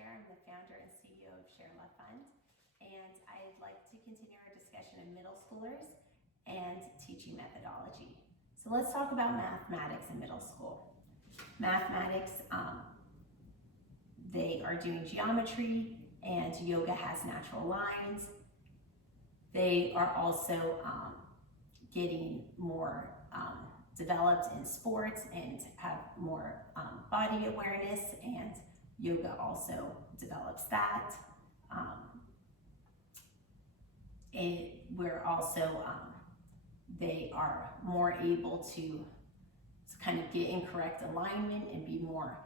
I'm the founder and CEO of ShareLove.Fund, and I'd like to continue our discussion of middle schoolers and teaching methodology. So let's talk about mathematics in middle school. Mathematics, they are doing geometry, and yoga has natural lines. They are also getting more developed in sports and have more body awareness, and yoga also develops that. We're also, they are more able to kind of get in correct alignment and be more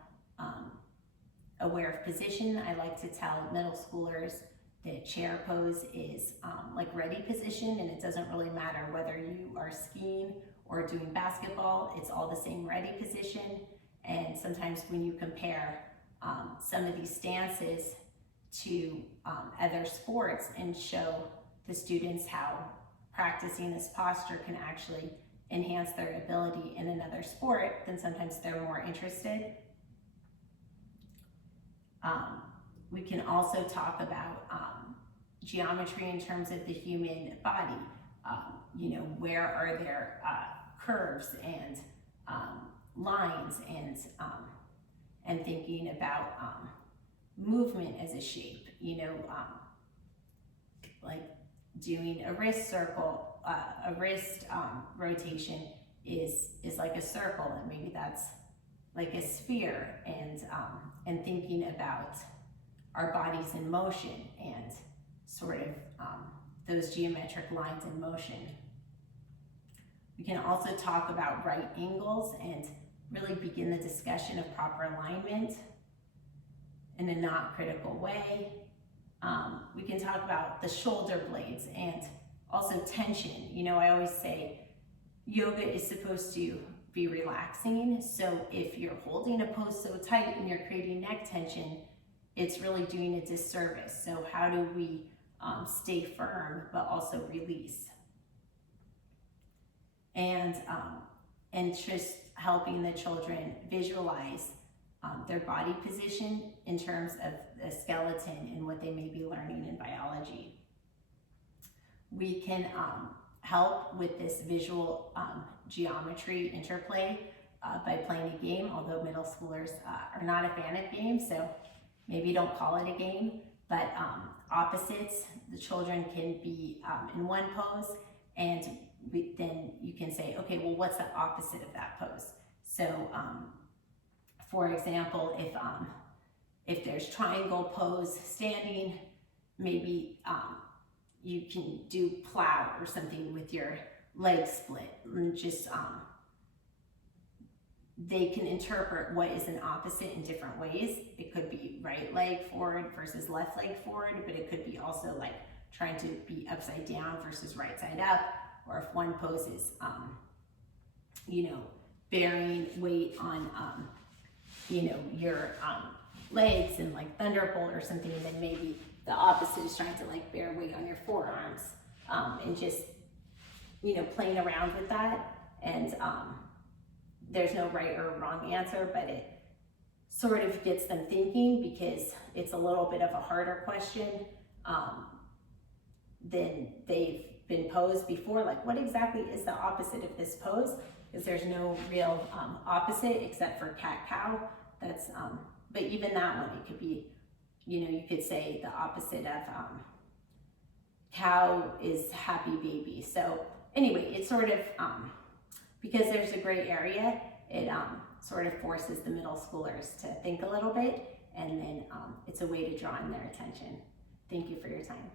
aware of position. I like to tell middle schoolers that chair pose is like ready position, and it doesn't really matter whether you are skiing or doing basketball, it's all the same ready position. And sometimes when you compare some of these stances to other sports and show the students how practicing this posture can actually enhance their ability in another sport, then sometimes they're more interested. We can also talk about geometry in terms of the human body. Where are there curves and lines, and thinking about movement as a shape, like doing a wrist circle, a wrist rotation is like a circle, and maybe that's like a sphere, and thinking about our bodies in motion and sort of those geometric lines in motion. We can also talk about right angles and really begin the discussion of proper alignment in a not critical way. We can talk about the shoulder blades and also tension. I always say yoga is supposed to be relaxing, so if you're holding a pose so tight and you're creating neck tension, it's really doing a disservice. So how do we stay firm but also release? And just helping the children visualize their body position in terms of the skeleton and what they may be learning in biology. We can help with this visual geometry interplay by playing a game, although middle schoolers are not a fan of games, so maybe don't call it a game, but opposites. The children can be in one pose, and then you can say, okay, well, what's the opposite of that pose? So, for example, if there's triangle pose standing, maybe you can do plow or something with your leg split, and just they can interpret what is an opposite in different ways. It could be right leg forward versus left leg forward, but it could be also like trying to be upside down versus right side up, or if one pose is, bearing weight on, your legs and like thunderbolt or something, and then maybe the opposite is trying to like bear weight on your forearms, and just, playing around with that. And there's no right or wrong answer, but it sort of gets them thinking, because it's a little bit of a harder question than they've been posed before. Like, what exactly is the opposite of this pose? Because there's no real opposite except for cat-cow. That's, but even that one, it could be, you could say the opposite of cow is happy baby. So anyway, it's sort of, because there's a gray area, it sort of forces the middle schoolers to think a little bit, and then it's a way to draw in their attention. Thank you for your time.